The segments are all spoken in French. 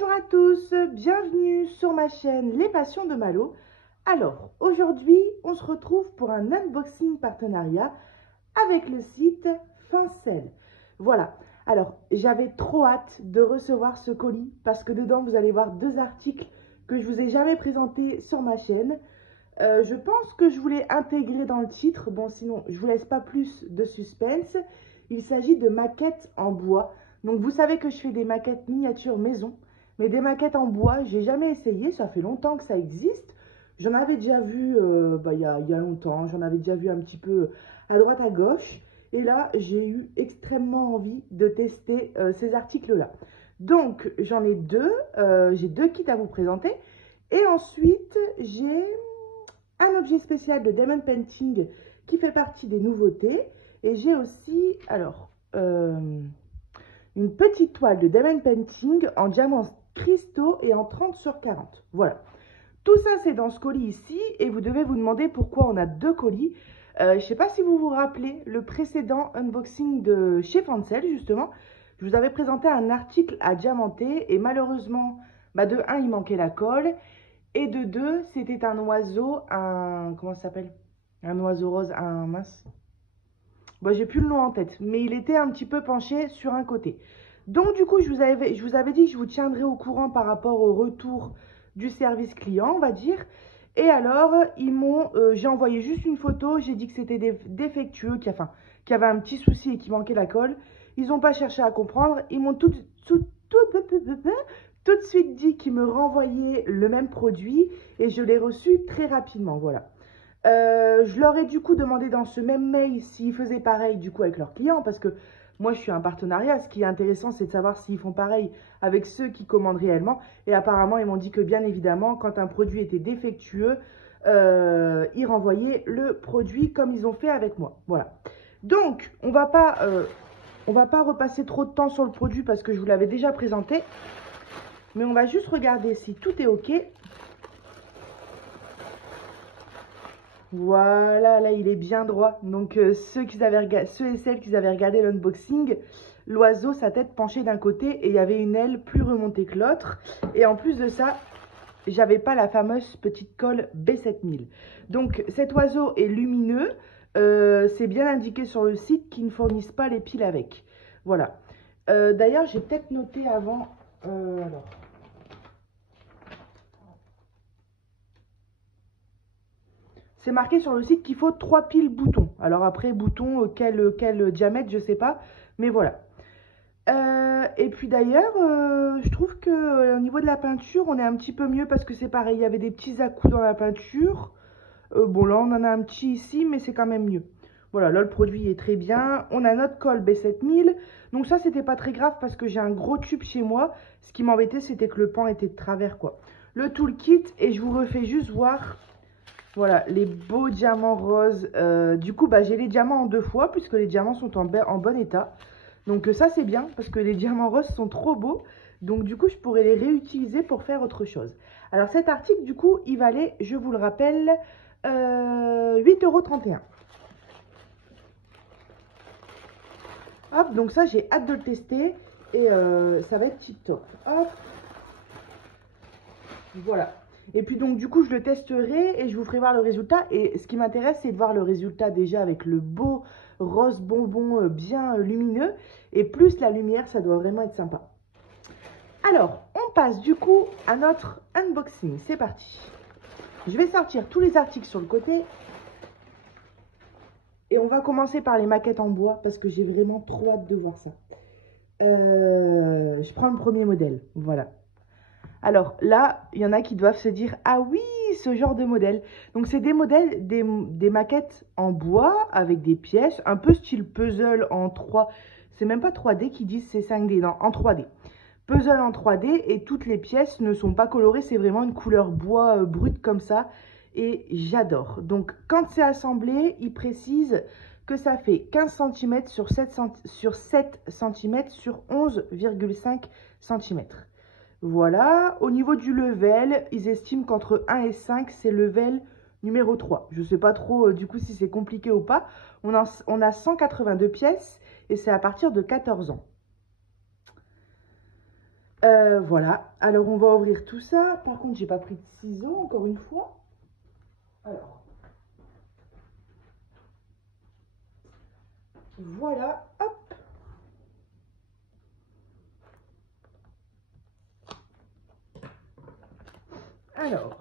Bonjour à tous, bienvenue sur ma chaîne Les Passions de Malo. Alors, aujourd'hui, on se retrouve pour un unboxing partenariat avec le site Fincelle. Voilà, alors j'avais trop hâte de recevoir ce colis parce que dedans, vous allez voir deux articles que je vous ai jamais présentés sur ma chaîne. Je pense que je voulais intégrer dans le titre, bon sinon, je vous laisse pas plus de suspense. Il s'agit de maquettes en bois. Donc vous savez que je fais des maquettes miniatures maison. Mais des maquettes en bois, j'ai jamais essayé, ça fait longtemps que ça existe. J'en avais déjà vu il y a longtemps, j'en avais déjà vu un petit peu à droite à gauche. Et là, j'ai eu extrêmement envie de tester ces articles-là. Donc, j'en ai deux, j'ai deux kits à vous présenter. Et ensuite, j'ai un objet spécial de Diamond Painting qui fait partie des nouveautés. Et j'ai aussi, alors, une petite toile de Diamond Painting en diamants cristaux et en 30 sur 40. Voilà. Tout ça, c'est dans ce colis ici. Et vous devez vous demander pourquoi on a deux colis. Je ne sais pas si vous vous rappelez le précédent unboxing de chez Fincelle, justement. Je vous avais présenté un article à diamanter. Et malheureusement, de un, il manquait la colle. Et de deux, c'était un oiseau, comment ça s'appelle? Un oiseau rose, un mince. Bon, j'ai plus le nom en tête, mais il était un petit peu penché sur un côté. Donc du coup, je vous avais dit que je vous tiendrais au courant par rapport au retour du service client, on va dire. Et alors, j'ai envoyé juste une photo, j'ai dit que c'était défectueux, qu'il y avait un petit souci et qu'il manquait la colle. Ils n'ont pas cherché à comprendre, ils m'ont tout de suite dit qu'ils me renvoyaient le même produit et je l'ai reçu très rapidement, voilà. Je leur ai du coup demandé dans ce même mail s'ils faisaient pareil du coup avec leurs clients parce que moi je suis un partenariat. Ce qui est intéressant c'est de savoir s'ils font pareil avec ceux qui commandent réellement. Et apparemment ils m'ont dit que bien évidemment quand un produit était défectueux, ils renvoyaient le produit comme ils ont fait avec moi. Voilà. Donc on va pas repasser trop de temps sur le produit parce que je vous l'avais déjà présenté. Mais on va juste regarder si tout est ok. Voilà, là il est bien droit. Donc ceux et celles qui avaient regardé l'unboxing, l'oiseau, sa tête penchée d'un côté et il y avait une aile plus remontée que l'autre. Et en plus de ça, j'avais pas la fameuse petite colle B7000. Donc cet oiseau est lumineux. C'est bien indiqué sur le site qu'ils ne fournissent pas les piles avec. Voilà. D'ailleurs, j'ai peut-être noté avant. Alors. C'est marqué sur le site qu'il faut 3 piles boutons. Alors après, boutons, quel diamètre, je sais pas. Mais voilà. Et puis d'ailleurs, je trouve que au niveau de la peinture, on est un petit peu mieux parce que c'est pareil. Il y avait des petits à-coups dans la peinture. Bon, là, on en a un petit ici, mais c'est quand même mieux. Voilà, là, le produit est très bien. On a notre colle B7000. Donc ça, c'était pas très grave parce que j'ai un gros tube chez moi. Ce qui m'embêtait, c'était que le pan était de travers, quoi. Le toolkit, et je vous refais juste voir... Voilà, les beaux diamants roses. Du coup, j'ai les diamants en deux fois puisque les diamants sont en bon état. Donc ça, c'est bien parce que les diamants roses sont trop beaux. Donc du coup, je pourrais les réutiliser pour faire autre chose. Alors cet article, du coup, il valait, je vous le rappelle, 8,31 €. Hop, donc ça, j'ai hâte de le tester et ça va être tip top. Hop, voilà. Et puis donc du coup je le testerai et je vous ferai voir le résultat. Et ce qui m'intéresse c'est de voir le résultat déjà avec le beau rose bonbon bien lumineux. Et plus la lumière, ça doit vraiment être sympa. Alors on passe du coup à notre unboxing. C'est parti. Je vais sortir tous les articles sur le côté. Et on va commencer par les maquettes en bois parce que j'ai vraiment trop hâte de voir ça. Je prends le premier modèle, voilà. Alors là, il y en a qui doivent se dire « Ah oui, ce genre de modèle ». Donc c'est des modèles, des maquettes en bois avec des pièces, un peu style puzzle en 3. C'est même pas 3D qui disent c'est 5D, non, en 3D. Puzzle en 3D et toutes les pièces ne sont pas colorées, c'est vraiment une couleur bois brute comme ça. Et j'adore. Donc quand c'est assemblé, il précise que ça fait 15 cm sur 7 cm sur 11,5 cm. Voilà, au niveau du level, ils estiment qu'entre 1 et 5, c'est level numéro 3. Je ne sais pas trop du coup si c'est compliqué ou pas. On a 182 pièces et c'est à partir de 14 ans. Voilà, alors on va ouvrir tout ça. Par contre, j'ai pas pris de ciseaux, encore une fois. Alors, voilà, hop. Alors,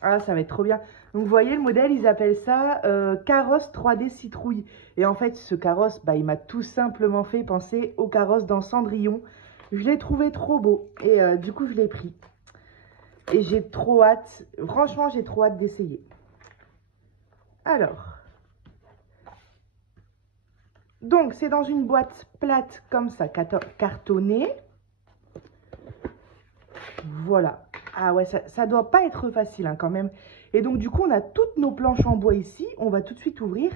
ah, ça va être trop bien. Donc, vous voyez, le modèle, ils appellent ça carrosse 3D citrouille. Et en fait, ce carrosse, bah, il m'a tout simplement fait penser au carrosse dans Cendrillon. Je l'ai trouvé trop beau et du coup, je l'ai pris. Et j'ai trop hâte, franchement, j'ai trop hâte d'essayer. Alors, donc, c'est dans une boîte plate comme ça, cartonnée. Voilà. Ah ouais, ça doit pas être facile hein, quand même. Et donc, du coup, on a toutes nos planches en bois ici. On va tout de suite ouvrir.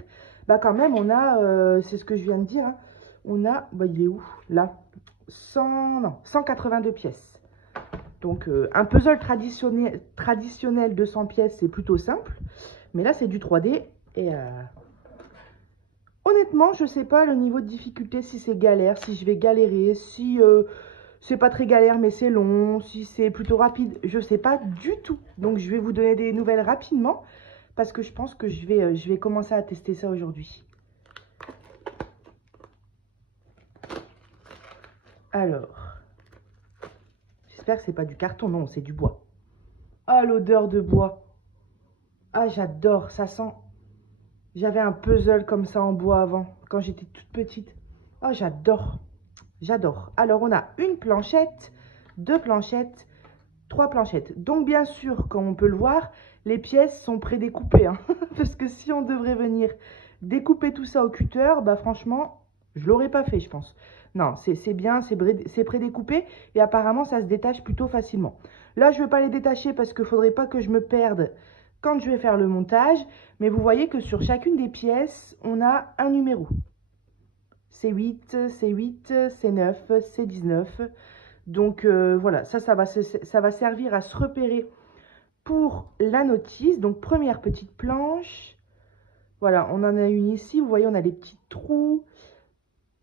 Bah, quand même, on a, c'est ce que je viens de dire, hein, on a, bah, il est où? Là. 182 pièces. Donc, un puzzle traditionnel de 100 pièces, c'est plutôt simple. Mais là, c'est du 3D. Et honnêtement, je sais pas le niveau de difficulté, si c'est galère, si je vais galérer, si c'est pas très galère mais c'est long, si c'est plutôt rapide, je sais pas du tout. Donc je vais vous donner des nouvelles rapidement parce que je pense que je vais commencer à tester ça aujourd'hui. Alors, j'espère que c'est pas du carton, non, c'est du bois. Ah, l'odeur de bois. Ah, j'adore, ça sent. J'avais un puzzle comme ça en bois avant, quand j'étais toute petite. Oh, j'adore. J'adore. Alors, on a une planchette, deux planchettes, trois planchettes. Donc, bien sûr, comme on peut le voir, les pièces sont prédécoupées. Hein. Parce que si on devrait venir découper tout ça au cutter, bah franchement, je ne l'aurais pas fait, je pense. Non, c'est bien, c'est prédécoupé et apparemment, ça se détache plutôt facilement. Là, je ne veux pas les détacher parce qu'il ne faudrait pas que je me perde quand je vais faire le montage. Mais vous voyez que sur chacune des pièces, on a un numéro. C8, C8, C9, C19. Donc voilà, ça va servir à se repérer pour la notice. Donc première petite planche. Voilà, on en a une ici. Vous voyez, on a les petits trous.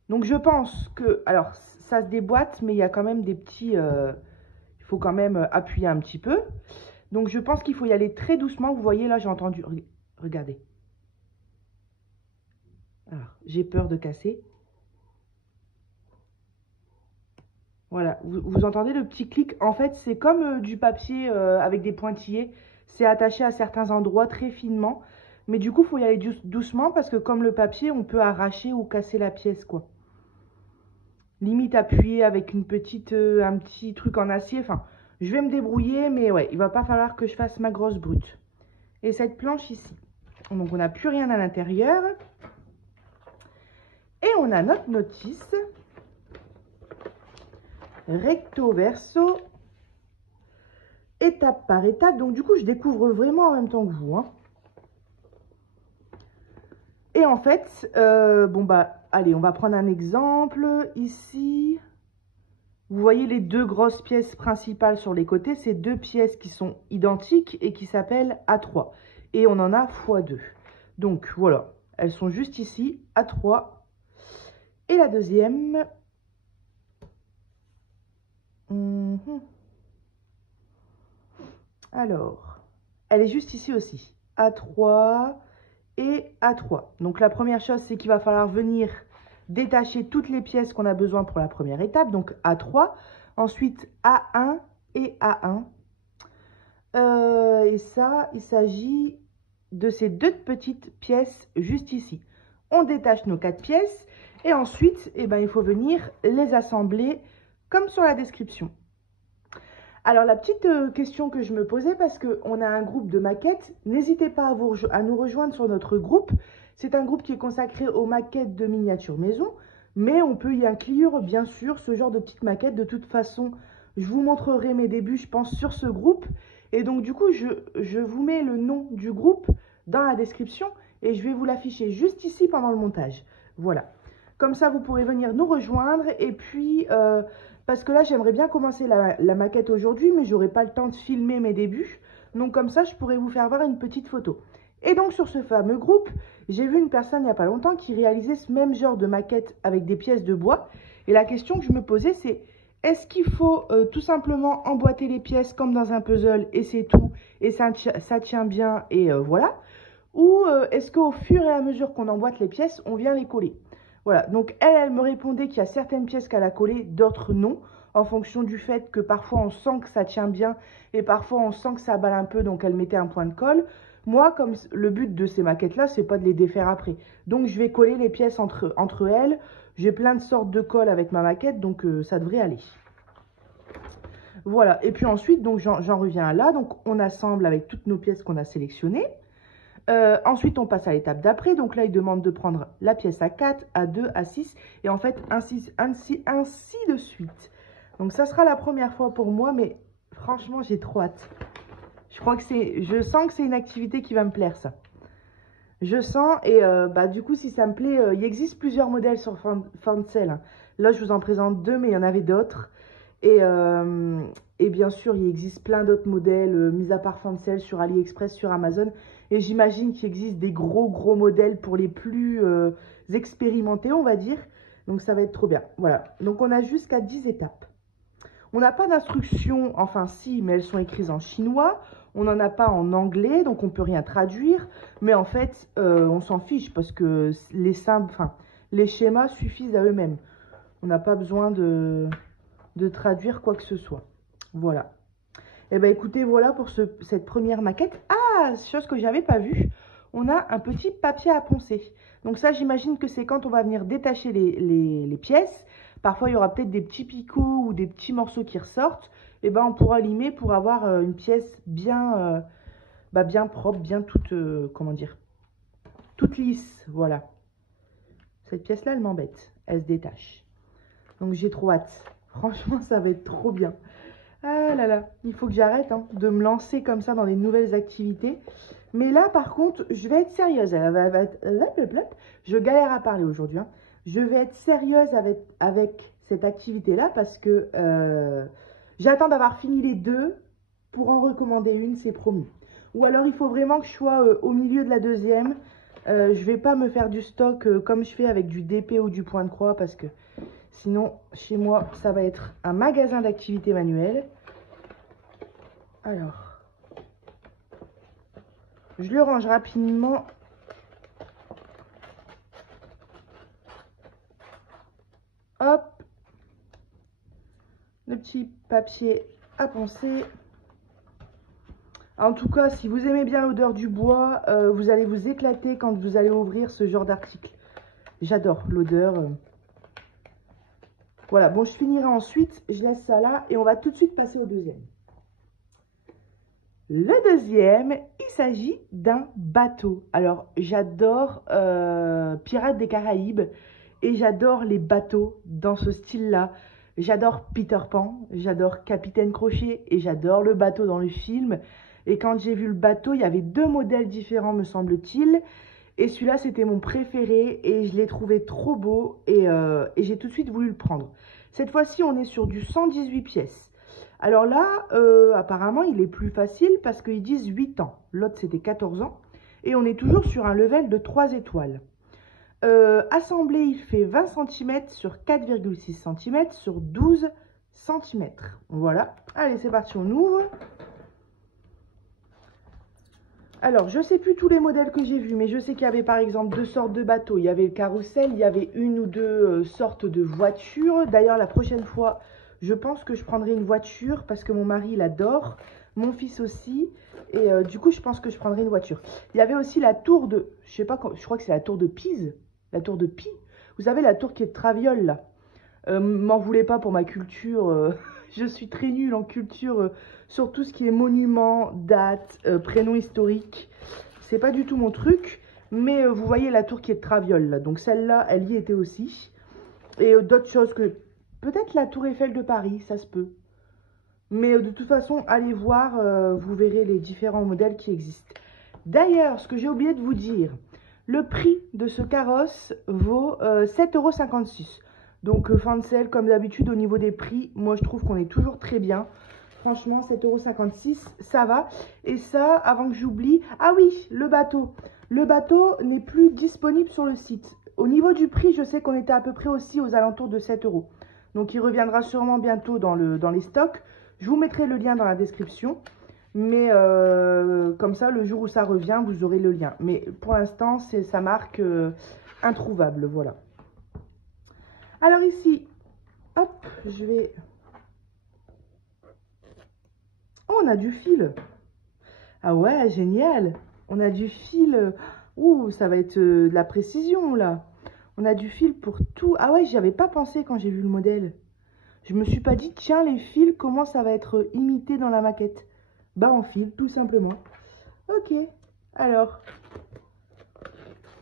Donc je pense que, alors ça se déboîte, mais il y a quand même des petits... il faut quand même appuyer un petit peu. Donc je pense qu'il faut y aller très doucement. Vous voyez, là j'ai entendu... Regardez. Alors, j'ai peur de casser. Voilà, vous entendez le petit clic. En fait, c'est comme du papier avec des pointillés. C'est attaché à certains endroits très finement. Mais du coup, il faut y aller doucement parce que comme le papier, on peut arracher ou casser la pièce, quoi. Limite appuyer avec un petit truc en acier. Enfin, je vais me débrouiller, mais ouais, il va pas falloir que je fasse ma grosse brute. Et cette planche ici. Donc, on n'a plus rien à l'intérieur. Et on a notre notice. Recto verso, étape par étape. Donc du coup, je découvre vraiment en même temps que vous. Hein. Et en fait, bon bah, allez, on va prendre un exemple. Ici, vous voyez les deux grosses pièces principales sur les côtés. C'est deux pièces qui sont identiques et qui s'appellent A3. Et on en a x2. Donc voilà, elles sont juste ici, A3. Et la deuxième... Alors, elle est juste ici aussi. A3 et A3. Donc la première chose, c'est qu'il va falloir venir détacher toutes les pièces qu'on a besoin pour la première étape. Donc A3. Ensuite A1 et A1. Et ça, il s'agit de ces deux petites pièces juste ici. On détache nos 4 pièces. Et ensuite, eh ben, il faut venir les assembler comme sur la description. Alors, la petite question que je me posais, parce qu'on a un groupe de maquettes, n'hésitez pas à nous rejoindre sur notre groupe. C'est un groupe qui est consacré aux maquettes de miniatures maison, mais on peut y inclure, bien sûr, ce genre de petites maquettes. De toute façon, je vous montrerai mes débuts, je pense, sur ce groupe. Et donc, du coup, je vous mets le nom du groupe dans la description et je vais vous l'afficher juste ici pendant le montage. Voilà. Comme ça, vous pourrez venir nous rejoindre et puis... parce que là, j'aimerais bien commencer la maquette aujourd'hui, mais j'aurai pas le temps de filmer mes débuts. Donc comme ça, je pourrais vous faire voir une petite photo. Et donc sur ce fameux groupe, J'ai vu une personne il n'y a pas longtemps qui réalisait ce même genre de maquette avec des pièces de bois. Et la question que je me posais, c'est est-ce qu'il faut tout simplement emboîter les pièces comme dans un puzzle et c'est tout, et ça tient bien et voilà. Ou est-ce qu'au fur et à mesure qu'on emboîte les pièces, on vient les coller? Voilà, donc elle me répondait qu'il y a certaines pièces qu'elle a collées, d'autres non, en fonction du fait que parfois on sent que ça tient bien et parfois on sent que ça balle un peu, donc elle mettait un point de colle. Moi, comme le but de ces maquettes-là, c'est pas de les défaire après. Donc je vais coller les pièces entre elles. J'ai plein de sortes de colle avec ma maquette, donc ça devrait aller. Voilà, et puis ensuite, donc j'en reviens à là. Donc on assemble avec toutes nos pièces qu'on a sélectionnées. Ensuite, on passe à l'étape d'après. Donc là, il demande de prendre la pièce à 4, à 2, à 6. Et en fait, ainsi de suite. Donc ça sera la première fois pour moi, mais franchement, j'ai trop hâte. Je sens que c'est une activité qui va me plaire, ça. Je sens, et du coup, si ça me plaît, il existe plusieurs modèles sur Fancel. Hein. Là, je vous en présente deux, mais il y en avait d'autres. Et bien sûr, il existe plein d'autres modèles, mis à part Fancel, sur AliExpress, sur Amazon. Et j'imagine qu'il existe des gros modèles pour les plus expérimentés, on va dire. Donc ça va être trop bien. Voilà, donc on a jusqu'à 10 étapes. On n'a pas d'instructions, enfin si, mais elles sont écrites en chinois. On n'en a pas en anglais, donc on ne peut rien traduire. Mais en fait, on s'en fiche parce que les schémas suffisent à eux-mêmes. On n'a pas besoin de traduire quoi que ce soit. Voilà. Et bien écoutez, voilà pour cette première maquette. Ah, chose que j'avais pas vue, on a un petit papier à poncer. Donc ça, j'imagine que c'est quand on va venir détacher les pièces. Parfois, il y aura peut-être des petits picots ou des petits morceaux qui ressortent. Et ben on pourra limer pour avoir une pièce bien, bien propre, bien toute, comment dire, toute lisse. Voilà. Cette pièce-là, elle m'embête. Elle se détache. Donc j'ai trop hâte. Franchement, ça va être trop bien. Ah là là, il faut que j'arrête de me lancer comme ça dans des nouvelles activités. Mais là, par contre, je vais être sérieuse. Je galère à parler aujourd'hui. Hein. Je vais être sérieuse avec cette activité-là parce que j'attends d'avoir fini les deux pour en recommander une, c'est promis. Ou alors, il faut vraiment que je sois au milieu de la deuxième. Je ne vais pas me faire du stock comme je fais avec du DP ou du point de croix parce que sinon, chez moi, ça va être un magasin d'activités manuelles. Alors, je le range rapidement. Hop. Le petit papier à poncer. En tout cas, si vous aimez bien l'odeur du bois, vous allez vous éclater quand vous allez ouvrir ce genre d'article. J'adore l'odeur. Voilà, bon, je finirai ensuite. Je laisse ça là et on va tout de suite passer au deuxième. Le deuxième, il s'agit d'un bateau. Alors, j'adore Pirates des Caraïbes et j'adore les bateaux dans ce style-là. J'adore Peter Pan, j'adore Capitaine Crochet et j'adore le bateau dans le film. Et quand j'ai vu le bateau, il y avait deux modèles différents, me semble-t-il. Et celui-là, c'était mon préféré et je l'ai trouvé trop beau et j'ai tout de suite voulu le prendre. Cette fois-ci, on est sur du 118 pièces. Alors là, apparemment, il est plus facile parce qu'ils disent 8 ans. L'autre, c'était 14 ans. Et on est toujours sur un level de 3 étoiles. Assemblé, il fait 20 cm sur 4,6 cm sur 12 cm. Voilà. Allez, c'est parti, on ouvre. Alors, je ne sais plus tous les modèles que j'ai vus, mais je sais qu'il y avait par exemple deux sortes de bateaux. Il y avait le carrousel, il y avait une ou deux sortes de voitures. D'ailleurs, la prochaine fois, je pense que je prendrai une voiture parce que mon mari l'adore, mon fils aussi. Et du coup, je pense que je prendrai une voiture. Il y avait aussi la tour de, je sais pas, je crois que c'est la tour de Pise. La tour de Pi. Vous savez, la tour qui est de Traviole, là. M'en voulez pas pour ma culture. Je suis très nulle en culture sur tout ce qui est monuments, dates, prénoms historiques. C'est pas du tout mon truc. Mais vous voyez la tour qui est de Traviole, là. Donc celle-là, elle y était aussi. Et d'autres choses que... Peut-être la tour Eiffel de Paris, ça se peut. Mais de toute façon, allez voir, vous verrez les différents modèles qui existent. D'ailleurs, ce que j'ai oublié de vous dire, le prix de ce carrosse vaut 7,56 €. Donc, Fancel, comme d'habitude, au niveau des prix, moi, je trouve qu'on est toujours très bien. Franchement, 7,56 €, ça va. Et ça, avant que j'oublie... Ah oui, le bateau. Le bateau n'est plus disponible sur le site. Au niveau du prix, je sais qu'on était à peu près aussi aux alentours de 7 €. Donc, il reviendra sûrement bientôt dans les stocks. Je vous mettrai le lien dans la description. Mais comme ça, le jour où ça revient, vous aurez le lien. Mais pour l'instant, ça marque introuvable, voilà. Alors ici, hop, je vais... Oh, on a du fil. Ah ouais, génial. On a du fil. Ouh, ça va être de la précision, là. On a du fil pour tout. Ah ouais, j'y avais pas pensé quand j'ai vu le modèle. Je me suis pas dit, tiens, les fils, comment ça va être imité dans la maquette? Bah, en fil, tout simplement. Ok. Alors,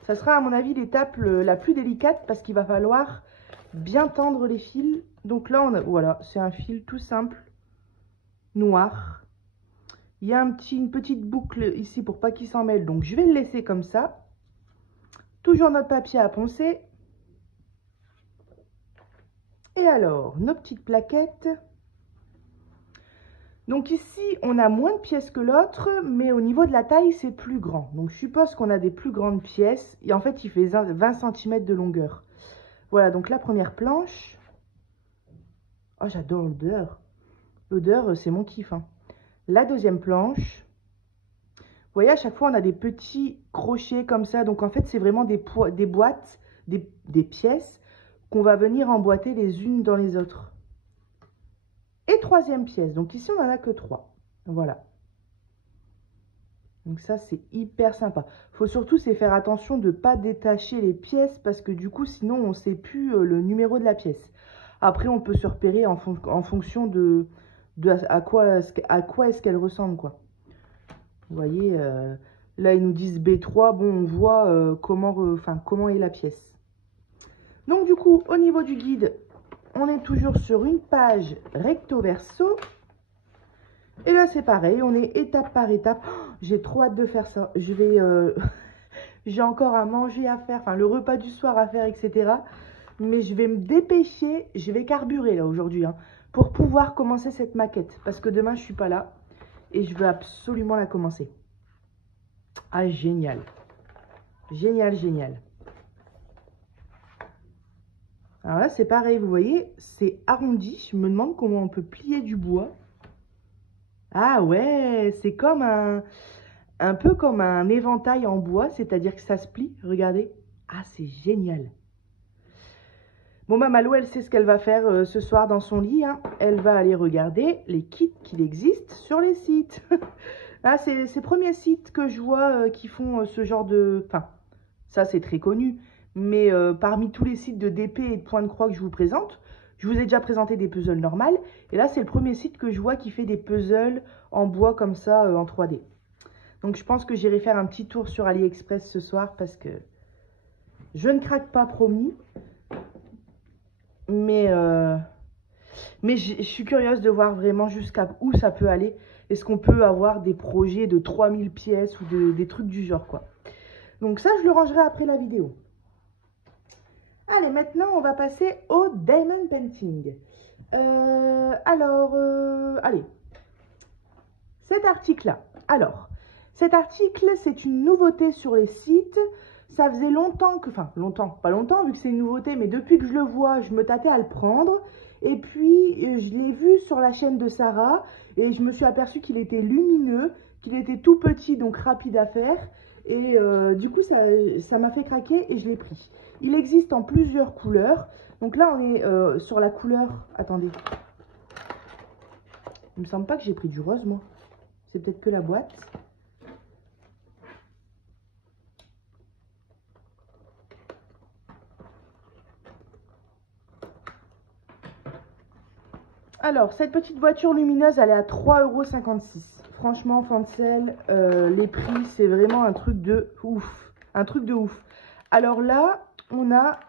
ça sera, à mon avis, l'étape la plus délicate parce qu'il va falloir bien tendre les fils. Donc là, voilà, c'est un fil tout simple, noir. Il y a une petite boucle ici pour pas qu'il s'en mêle, donc je vais le laisser comme ça. Toujours notre papier à poncer. Et alors, nos petites plaquettes. Donc ici, on a moins de pièces que l'autre, mais au niveau de la taille, c'est plus grand. Donc je suppose qu'on a des plus grandes pièces. Et en fait, il fait 20 cm de longueur. Voilà, donc la première planche. Oh, j'adore l'odeur. L'odeur, c'est mon kiff, hein. La deuxième planche. Vous voyez, à chaque fois, on a des petits crochets comme ça. Donc, en fait, c'est vraiment des boîtes, des pièces qu'on va venir emboîter les unes dans les autres. Et troisième pièce. Donc, ici, on n'en a que 3. Voilà. Donc, ça, c'est hyper sympa. Il faut surtout faire attention de ne pas détacher les pièces parce que du coup, sinon, on ne sait plus le numéro de la pièce. Après, on peut se repérer en fonction de à quoi est-ce qu'elle ressemble, quoi. Vous voyez, là, ils nous disent B3. Bon, on voit comment est la pièce. Donc, du coup, au niveau du guide, on est toujours sur une page recto-verso. Et là, c'est pareil, on est étape par étape. Oh, j'ai trop hâte de faire ça. Je vais... j'ai encore à manger à faire, enfin, le repas du soir à faire, etc. Mais je vais me dépêcher, je vais carburer, là, aujourd'hui, hein, pour pouvoir commencer cette maquette. Parce que demain, je ne suis pas là. Et je veux absolument la commencer. Ah, génial. Génial, génial. Alors là, c'est pareil, vous voyez, c'est arrondi. Je me demande comment on peut plier du bois. Ah ouais, c'est comme un peu comme un éventail en bois, c'est-à-dire que ça se plie, regardez. Ah, c'est génial. Bon, bah, Malo, elle sait ce qu'elle va faire ce soir dans son lit, hein. Elle va aller regarder les kits qu'il existe sur les sites. Là, c'est ces premiers sites que je vois qui font ce genre de... Enfin, ça, c'est très connu. Mais parmi tous les sites de DP et de point de croix que je vous présente, je vous ai déjà présenté des puzzles normales. Et là, c'est le premier site que je vois qui fait des puzzles en bois comme ça, en 3D. Donc, je pense que j'irai faire un petit tour sur AliExpress ce soir parce que je ne craque pas, promis. Mais je suis curieuse de voir vraiment jusqu'à où ça peut aller. Est-ce qu'on peut avoir des projets de 3000 pièces ou des trucs du genre, quoi. Donc ça, je le rangerai après la vidéo. Allez, maintenant, on va passer au Diamond Painting. Allez, cet article-là. Alors, cet article, c'est une nouveauté sur les sites. Ça faisait longtemps que... Enfin, longtemps, pas longtemps, vu que c'est une nouveauté, mais depuis que je le vois, je me tâtais à le prendre. Et puis, je l'ai vu sur la chaîne de Sarah, et je me suis aperçue qu'il était lumineux, qu'il était tout petit, donc rapide à faire. Et du coup, ça m'a fait craquer et je l'ai pris. Il existe en plusieurs couleurs. Donc là, on est sur la couleur... Attendez. Il me semble pas que j'ai pris du rose, moi. C'est peut-être que la boîte. Alors, cette petite voiture lumineuse, elle est à 3,56 €. Franchement, Fancel, les prix, c'est vraiment un truc de ouf. Un truc de ouf. Alors là, on a...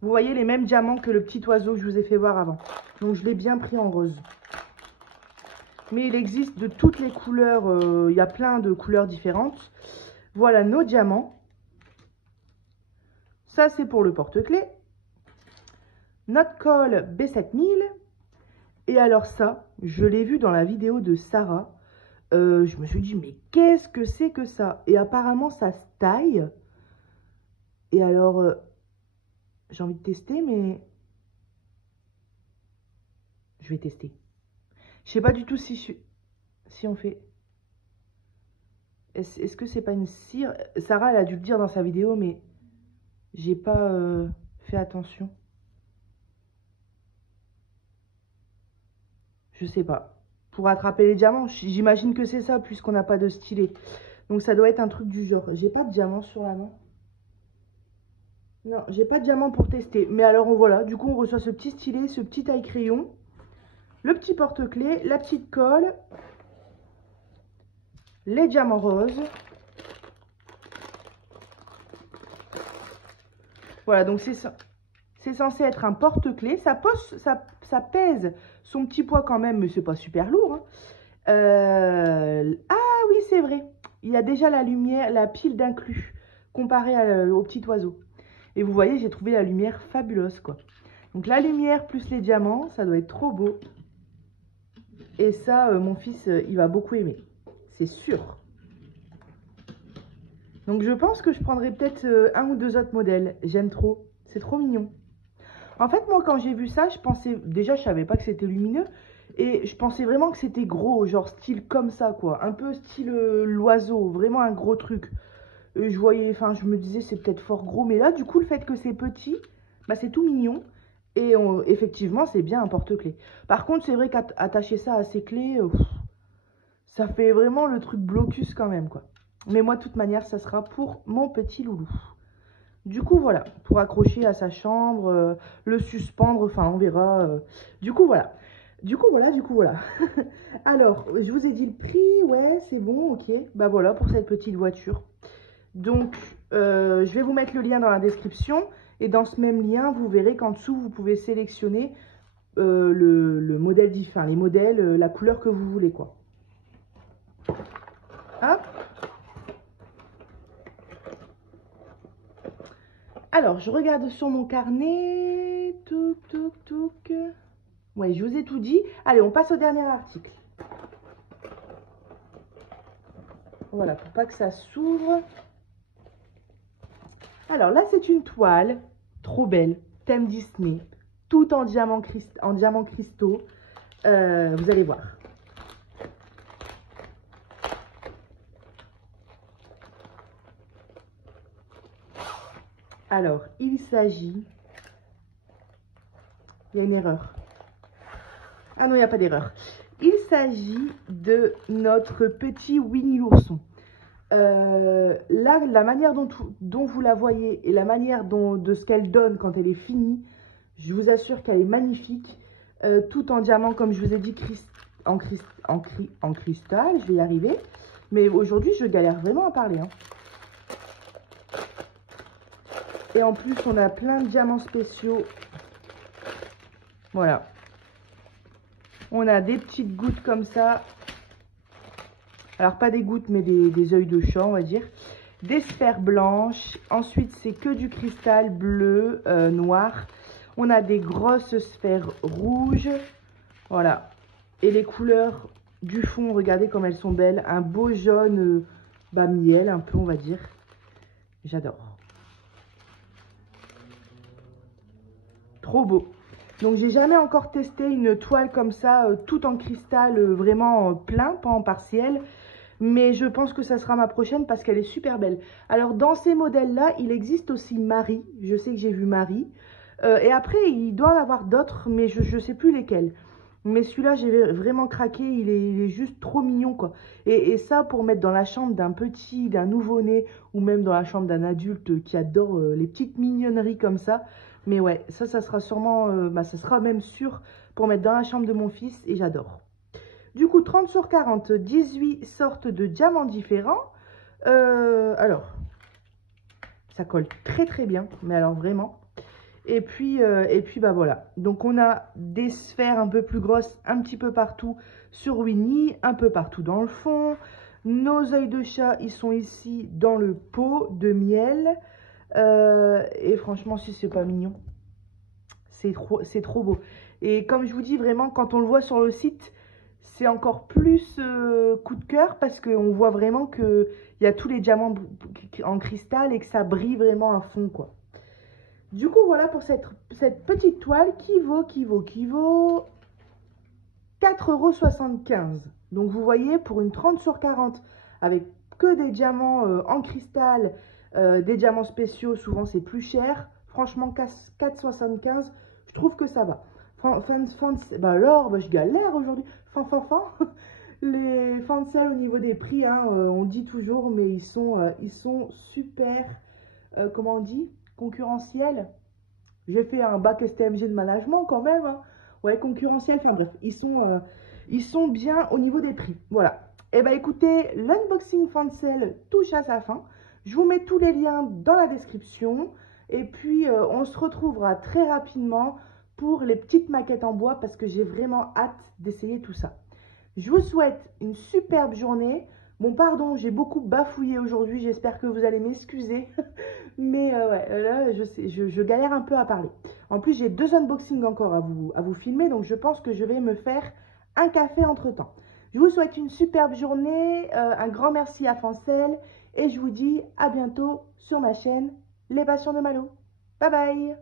Vous voyez les mêmes diamants que le petit oiseau que je vous ai fait voir avant. Donc, je l'ai bien pris en rose. Mais il existe de toutes les couleurs. Il y a plein de couleurs différentes. Voilà nos diamants. Ça, c'est pour le porte-clés. notre colle B7000. Et alors ça, je l'ai vu dans la vidéo de Sarah. Je me suis dit, mais qu'est-ce que c'est que ça? Et apparemment, ça se taille. Et alors, j'ai envie de tester, mais je vais tester. Je sais pas du tout si on fait... Est-ce que c'est pas une cire? Sarah, elle a dû le dire dans sa vidéo, mais j'ai pas fait attention. Je sais pas. Pour attraper les diamants, j'imagine que c'est ça, puisqu'on n'a pas de stylet. Donc ça doit être un truc du genre. J'ai pas de diamant sur la main. Non, j'ai pas de diamant pour tester. Mais alors voilà, du coup on reçoit ce petit stylet, ce petit taille-crayon, le petit porte-clés, la petite colle, les diamants roses. Voilà, donc c'est ça. C'est censé être un porte-clés. Ça pèse son petit poids quand même, mais c'est pas super lourd. Hein. Ah oui, c'est vrai. Il y a déjà la lumière, la pile d'inclus, comparé au petit oiseau. Et vous voyez, j'ai trouvé la lumière fabuleuse, quoi. Donc la lumière plus les diamants, ça doit être trop beau. Et ça, mon fils, il va beaucoup aimer. C'est sûr. Donc je pense que je prendrai peut-être un ou deux autres modèles. J'aime trop. C'est trop mignon. En fait, moi, quand j'ai vu ça, je pensais... Déjà, je savais pas que c'était lumineux. Et je pensais vraiment que c'était gros, genre style comme ça, quoi. Un peu style l'oiseau, vraiment un gros truc. Je voyais, enfin, je me disais, c'est peut-être fort gros. Mais là, du coup, le fait que c'est petit, bah, c'est tout mignon. Et effectivement, c'est bien un porte-clés. Par contre, c'est vrai qu'attacher ça à ses clés, ça fait vraiment le truc blocus quand même, quoi. Mais moi, de toute manière, ça sera pour mon petit loulou. Du coup, voilà, pour accrocher à sa chambre, le suspendre, enfin, on verra. Du coup, voilà. Du coup, voilà. Alors, je vous ai dit le prix, ouais, c'est bon, ok. Bah voilà, pour cette petite voiture. Donc, je vais vous mettre le lien dans la description. Et dans ce même lien, vous verrez qu'en dessous, vous pouvez sélectionner le modèle, enfin, les modèles, la couleur que vous voulez, quoi. Hop. Alors, je regarde sur mon carnet. Touc. Ouais, je vous ai tout dit. Allez, on passe au dernier article. Voilà, pour pas que ça s'ouvre. Alors là, c'est une toile. Trop belle. Thème Disney. Tout en diamants cristaux. Vous allez voir. Alors, il s'agit... Il y a une erreur. Ah non, il n'y a pas d'erreur. Il s'agit de notre petit Winnie l'ourson. Là, la manière dont vous la voyez et la manière de ce qu'elle donne quand elle est finie, je vous assure qu'elle est magnifique. Tout en diamant, comme je vous ai dit, en cristal. Je vais y arriver. Mais aujourd'hui, je galère vraiment à parler. Hein. Et en plus, on a plein de diamants spéciaux. Voilà. On a des petites gouttes comme ça. Alors, pas des gouttes, mais des œils de chat, on va dire. Des sphères blanches. Ensuite, c'est que du cristal bleu, noir. On a des grosses sphères rouges. Voilà. Et les couleurs du fond, regardez comme elles sont belles. Un beau jaune, miel, un peu, on va dire. J'adore. Trop beau. Donc, j'ai jamais encore testé une toile comme ça, tout en cristal, vraiment plein, pas en partiel. Mais je pense que ça sera ma prochaine parce qu'elle est super belle. Alors, dans ces modèles-là, il existe aussi Marie. Je sais que j'ai vu Marie. Et après, il doit en avoir d'autres, mais je ne sais plus lesquels. Mais celui-là, j'ai vraiment craqué. Il est juste trop mignon, quoi. Et ça, pour mettre dans la chambre d'un nouveau-né, ou même dans la chambre d'un adulte qui adore les petites mignonneries comme ça. Mais ouais, ça sera sûrement, ça sera même sûr pour mettre dans la chambre de mon fils. Et j'adore. Du coup, 30 sur 40, 18 sortes de diamants différents. Alors, ça colle très très bien, mais alors vraiment. Et puis bah voilà. Donc, on a des sphères un peu plus grosses, un petit peu partout sur Winnie, un peu partout dans le fond. Nos œils de chat, ils sont ici dans le pot de miel. Et franchement, si c'est pas mignon, c'est trop beau. Et comme je vous dis, vraiment, quand on le voit sur le site, c'est encore plus coup de cœur parce qu'on voit vraiment qu'il y a tous les diamants en cristal et que ça brille vraiment à fond, quoi. Du coup, voilà pour cette petite toile qui vaut 4,75 €. Donc, vous voyez, pour une 30 sur 40 avec que des diamants en cristal, des diamants spéciaux, souvent c'est plus cher. Franchement, 4,75 €, je trouve que ça va. Bah alors, bah je galère aujourd'hui. Les fins de sale au niveau des prix, hein, on dit toujours, mais ils sont super, comment on dit, concurrentiels. J'ai fait un bac STMG de management quand même, hein. Ouais, concurrentiel, enfin bref, ils sont bien au niveau des prix. Voilà. Et bah écoutez, l'unboxing Fancel touche à sa fin. Je vous mets tous les liens dans la description. Et puis, on se retrouvera très rapidement pour les petites maquettes en bois parce que j'ai vraiment hâte d'essayer tout ça. Je vous souhaite une superbe journée. Bon, pardon, j'ai beaucoup bafouillé aujourd'hui. J'espère que vous allez m'excuser. Mais ouais, là, je galère un peu à parler. En plus, j'ai 2 unboxings encore à vous filmer. Donc, je pense que je vais me faire un café entre-temps. Je vous souhaite une superbe journée. Un grand merci à Fancel. Et je vous dis à bientôt sur ma chaîne Les Passions de Malo. Bye bye!